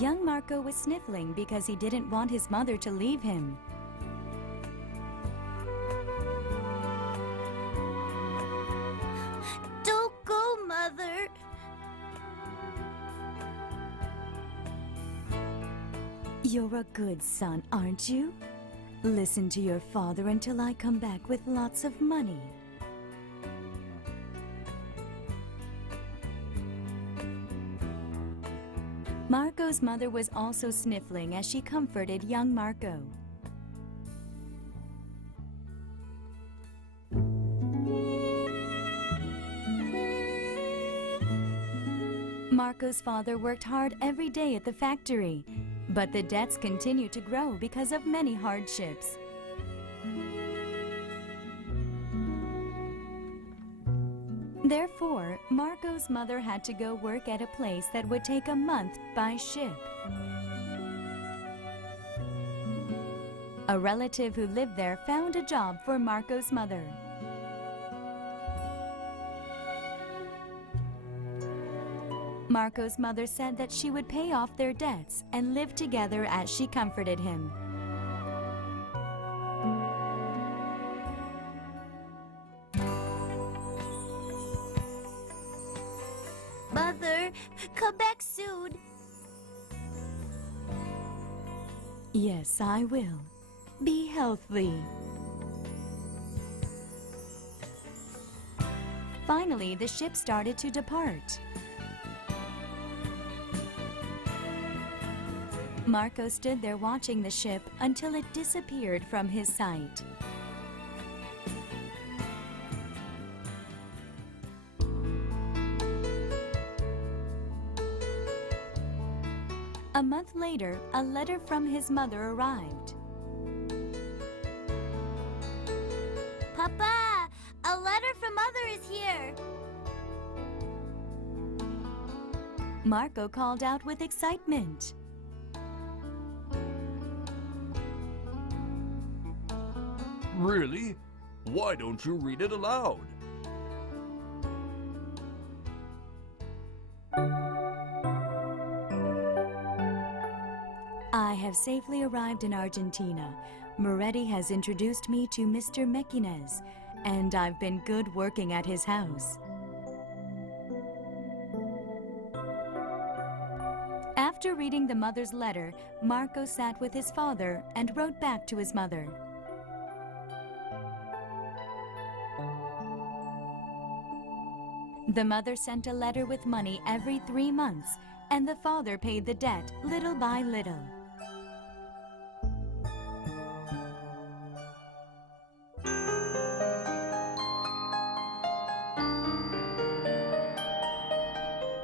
Young Marco was sniffling because he didn't want his mother to leave him. Don't go, Mother. You're a good son, aren't you? Listen to your father until I come back with lots of money. Marco's mother was also sniffling as she comforted young Marco. Marco's father worked hard every day at the factory, but the debts continued to grow because of many hardships. Therefore, Marco's mother had to go work at a place that would take a month by ship. A relative who lived there found a job for Marco's mother. Marco's mother said that she would pay off their debts and live together as she comforted him. Mother, come back soon. Yes, I will. Be healthy. Finally, the ship started to depart. Marco stood there watching the ship until it disappeared from his sight. A month later, a letter from his mother arrived. Papa, a letter from Mother is here. Marco called out with excitement. Really? Why don't you read it aloud? I have safely arrived in Argentina. Moretti has introduced me to Mr. Mequinez, and I've been good working at his house. After reading the mother's letter, Marco sat with his father and wrote back to his mother. The mother sent a letter with money every 3 months, and the father paid the debt little by little.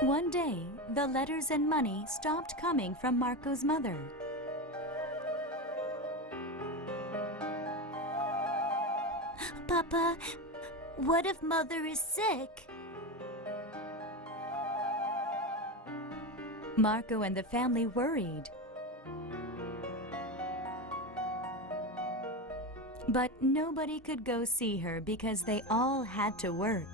One day, the letters and money stopped coming from Marco's mother. Papa, what if Mother is sick? Marco and the family worried. But nobody could go see her because they all had to work.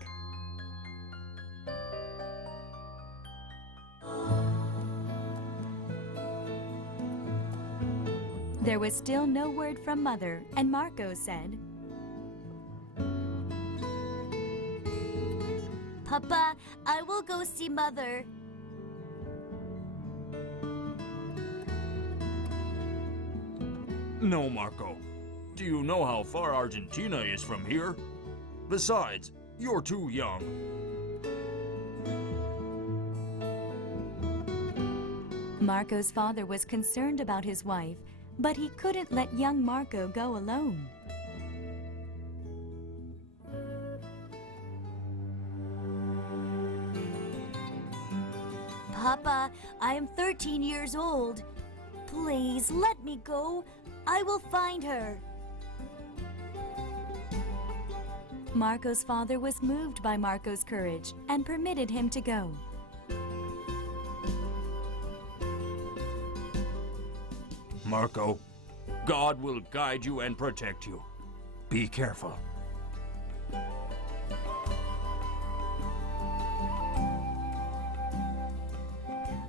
There was still no word from Mother, and Marco said, Papa, I will go see Mother. No, Marco. Do you know how far Argentina is from here? Besides, you're too young. Marco's father was concerned about his wife, but he couldn't let young Marco go alone. Papa, I am 13 years old. Please let me go. I will find her. Marco's father was moved by Marco's courage and permitted him to go. Marco, God will guide you and protect you. Be careful.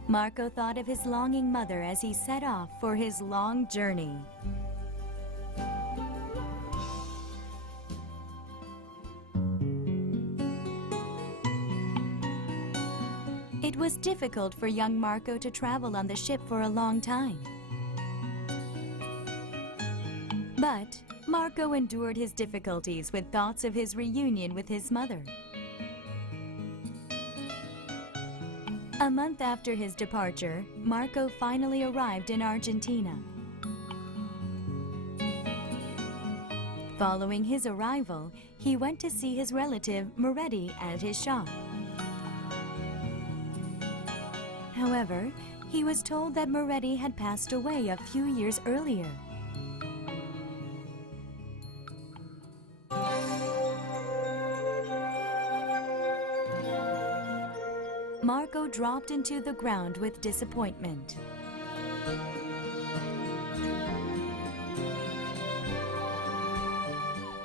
Marco thought of his longing mother as he set off for his long journey. It was difficult for young Marco to travel on the ship for a long time. But Marco endured his difficulties with thoughts of his reunion with his mother. A month after his departure, Marco finally arrived in Argentina. Following his arrival, he went to see his relative Moretti at his shop. However, he was told that Moretti had passed away a few years earlier. Marco dropped into the ground with disappointment.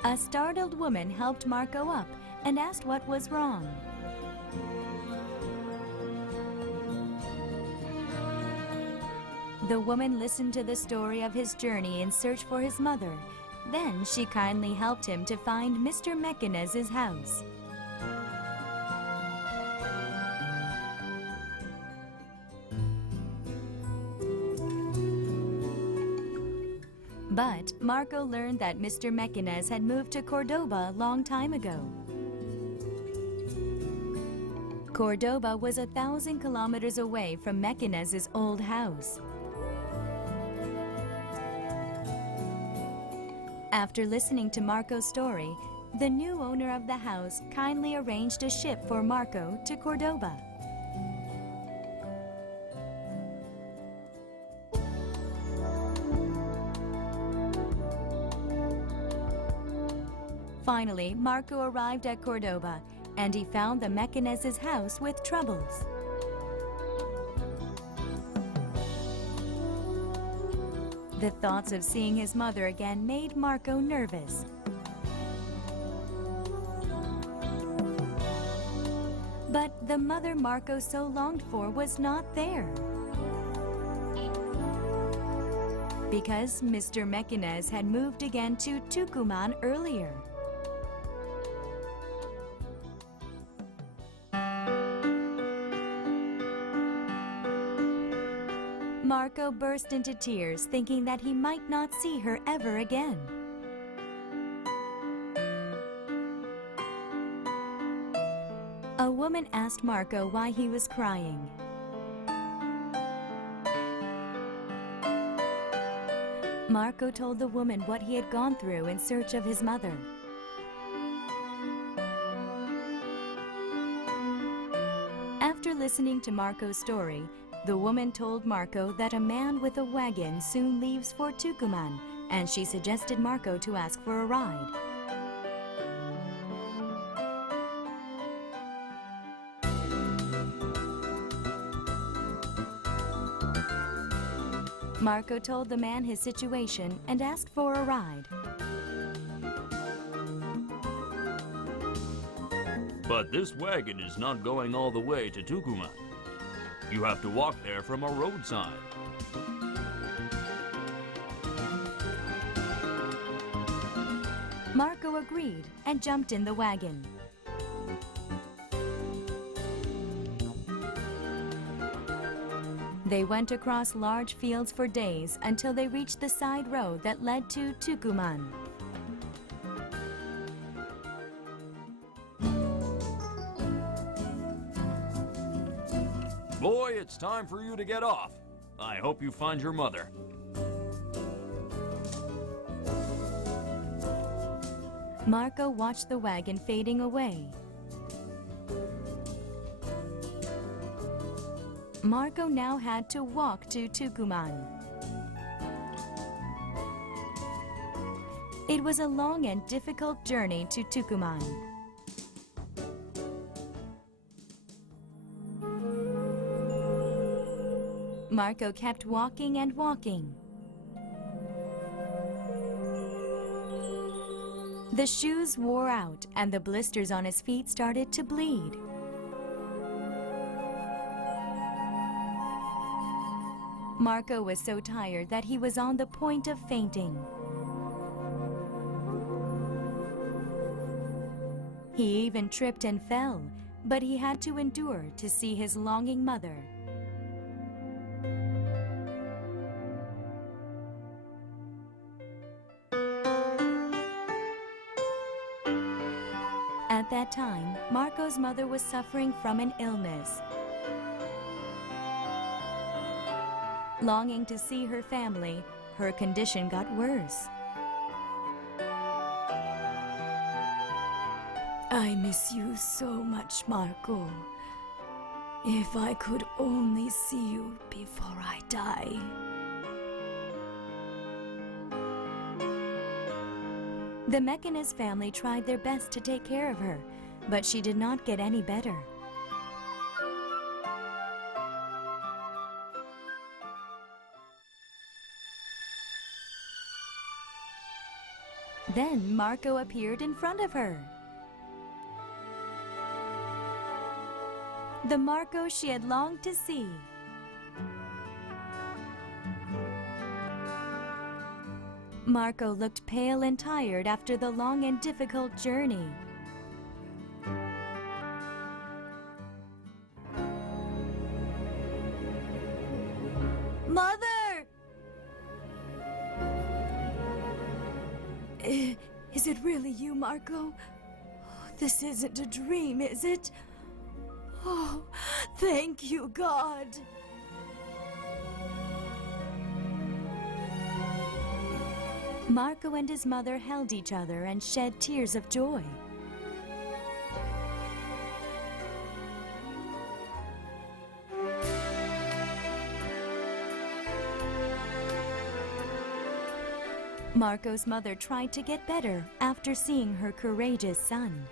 A startled woman helped Marco up and asked what was wrong. The woman listened to the story of his journey in search for his mother. Then she kindly helped him to find Mr. Mekinez's house. But Marco learned that Mr. Mekinez had moved to Cordoba a long time ago. Cordoba was 1,000 kilometers away from Mekinez's old house. After listening to Marco's story, the new owner of the house kindly arranged a ship for Marco to Cordoba. Finally, Marco arrived at Cordoba, and he found the Mekinez's house with troubles. The thoughts of seeing his mother again made Marco nervous. But the mother Marco so longed for was not there. Because Mr. Mekinez had moved again to Tucumán earlier. Marco burst into tears, thinking that he might not see her ever again. A woman asked Marco why he was crying. Marco told the woman what he had gone through in search of his mother. After listening to Marco's story, the woman told Marco that a man with a wagon soon leaves for Tucumán, and she suggested Marco to ask for a ride. Marco told the man his situation and asked for a ride. But this wagon is not going all the way to Tucumán. You have to walk there from a roadside. Marco agreed and jumped in the wagon. They went across large fields for days until they reached the side road that led to Tucumán. Boy, it's time for you to get off. I hope you find your mother. Marco watched the wagon fading away. Marco now had to walk to Tucumán. It was a long and difficult journey to Tucumán. Marco kept walking and walking. The shoes wore out and the blisters on his feet started to bleed. Marco was so tired that he was on the point of fainting. He even tripped and fell, but he had to endure to see his longing mother. At that time, Marco's mother was suffering from an illness. Longing to see her family, her condition got worse. I miss you so much, Marco. If I could only see you before I die. The Mechanist family tried their best to take care of her, but she did not get any better. Then Marco appeared in front of her. The Marco she had longed to see. Marco looked pale and tired after the long and difficult journey. Mother! Is it really you, Marco? This isn't a dream, is it? Oh, thank you, God. Marco and his mother held each other and shed tears of joy. Marco's mother tried to get better after seeing her courageous son.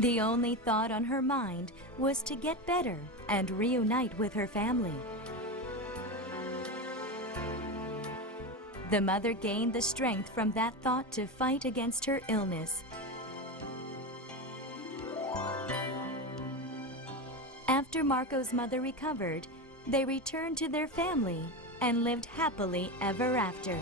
The only thought on her mind was to get better and reunite with her family. The mother gained the strength from that thought to fight against her illness. After Marco's mother recovered, they returned to their family and lived happily ever after.